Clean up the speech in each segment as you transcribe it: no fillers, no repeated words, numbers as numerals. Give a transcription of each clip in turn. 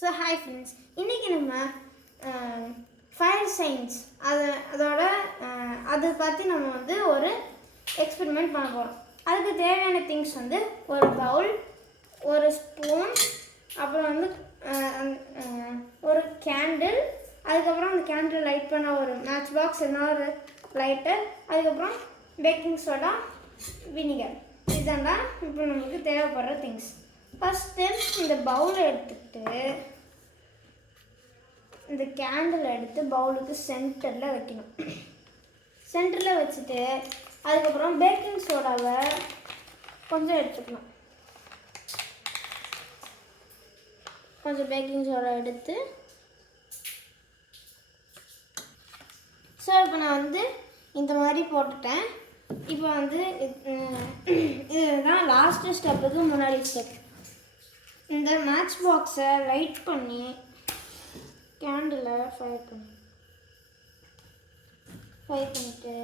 So hi friends, இன்றைக்கி நம்ம fire science அதை பற்றி நம்ம ஒரு எக்ஸ்பெரிமெண்ட் பண்ண போகிறோம். அதுக்கு தேவையான திங்ஸ் ஒரு பவுல், ஒரு ஸ்பூன், அப்புறம் ஒரு கேண்டில், அதுக்கப்புறம் அந்த கேண்டில் லைட் பண்ண ஒரு மேட்ச் பாக்ஸ், ஒரு லைட்டர், அதுக்கப்புறம் பேக்கிங் சோடா, வினிகர். இதெல்லாம் இப்போ நமக்கு தேவைப்படுற திங்ஸ். ஃபஸ்ட்டு இந்த பவுலை எடுத்துக்கிட்டு இந்த கேண்டில் எடுத்து பவுலுக்கு சென்டரில் வைக்கணும். சென்டரில் வச்சுட்டு அதுக்கப்புறம் பேக்கிங் சோடாவை கொஞ்சம் எடுத்துக்கணும். கொஞ்சம் பேக்கிங் சோடா எடுத்து ஸோ இப்போ நான் இந்த மாதிரி போட்டுட்டேன். இப்போ இதுதான் லாஸ்ட்டு ஸ்டெப்புக்கு முன்னாடி ஸ்டெப். இந்த மேட்ச் பாக்ஸை லைட் பண்ணி கேண்டிலை ஃபயர் பண்ணிட்டு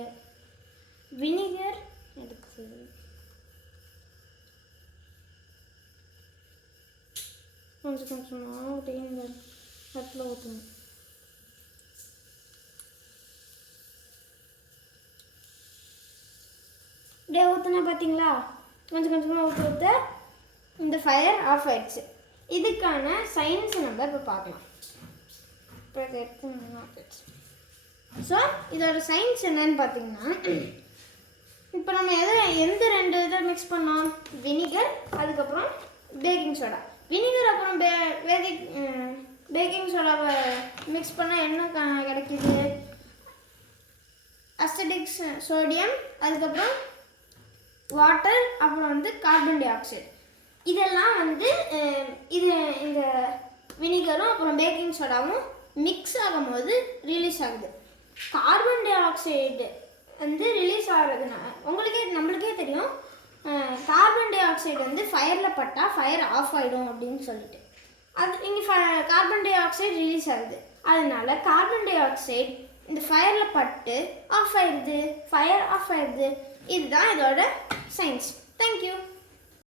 வினிகர் எடுத்து கொஞ்சம் கொஞ்சமாக இந்த இடத்துல ஊற்றணும். இப்படியே ஊற்றினா பார்த்தீங்களா, கொஞ்சம் கொஞ்சமாக ஊற்ற இந்த ஃபயர் ஆஃப் ஆயிடுச்சு. இதுக்கான சயின்ஸ் நம்ம இப்போ பார்க்கலாம். இப்போ இதை எடுத்து ஸோ இதோட சயின்ஸ் என்னன்னு பார்த்தீங்கன்னா, இப்போ நம்ம எந்த ரெண்டு இதை மிக்ஸ் பண்ணோம்? வினிகர், அதுக்கப்புறம் பேக்கிங் சோடா. வினிகர் அப்புறம் பேக்கிங் சோடாவை மிக்ஸ் பண்ணால் என்ன கிடைக்கிது? அசிட்டிக் சோடியம், அதுக்கப்புறம் வாட்டர், அப்புறம் கார்பன் டை ஆக்சைடு. இதெல்லாம் இந்த வினிகரும் அப்புறம் பேக்கிங் சோடாவும் மிக்ஸ் ஆகும்போது ரிலீஸ் ஆகுது. கார்பன் டை ஆக்சைடு ரிலீஸ் ஆகிறதுனால நம்மளுக்கே தெரியும், கார்பன் டை ஆக்சைடு ஃபயரில் பட்டால் ஃபயர் ஆஃப் ஆகிடும் அப்படின்னு சொல்லிட்டு. அது இங்கே கார்பன் டை ஆக்சைடு ரிலீஸ் ஆகுது. அதனால கார்பன் டை ஆக்சைடு இந்த ஃபயரில் பட்டு ஆஃப் ஆயிடுது, ஃபயர் ஆஃப் ஆயிடுது. இதுதான் இதோட சயின்ஸ். தேங்க்யூ.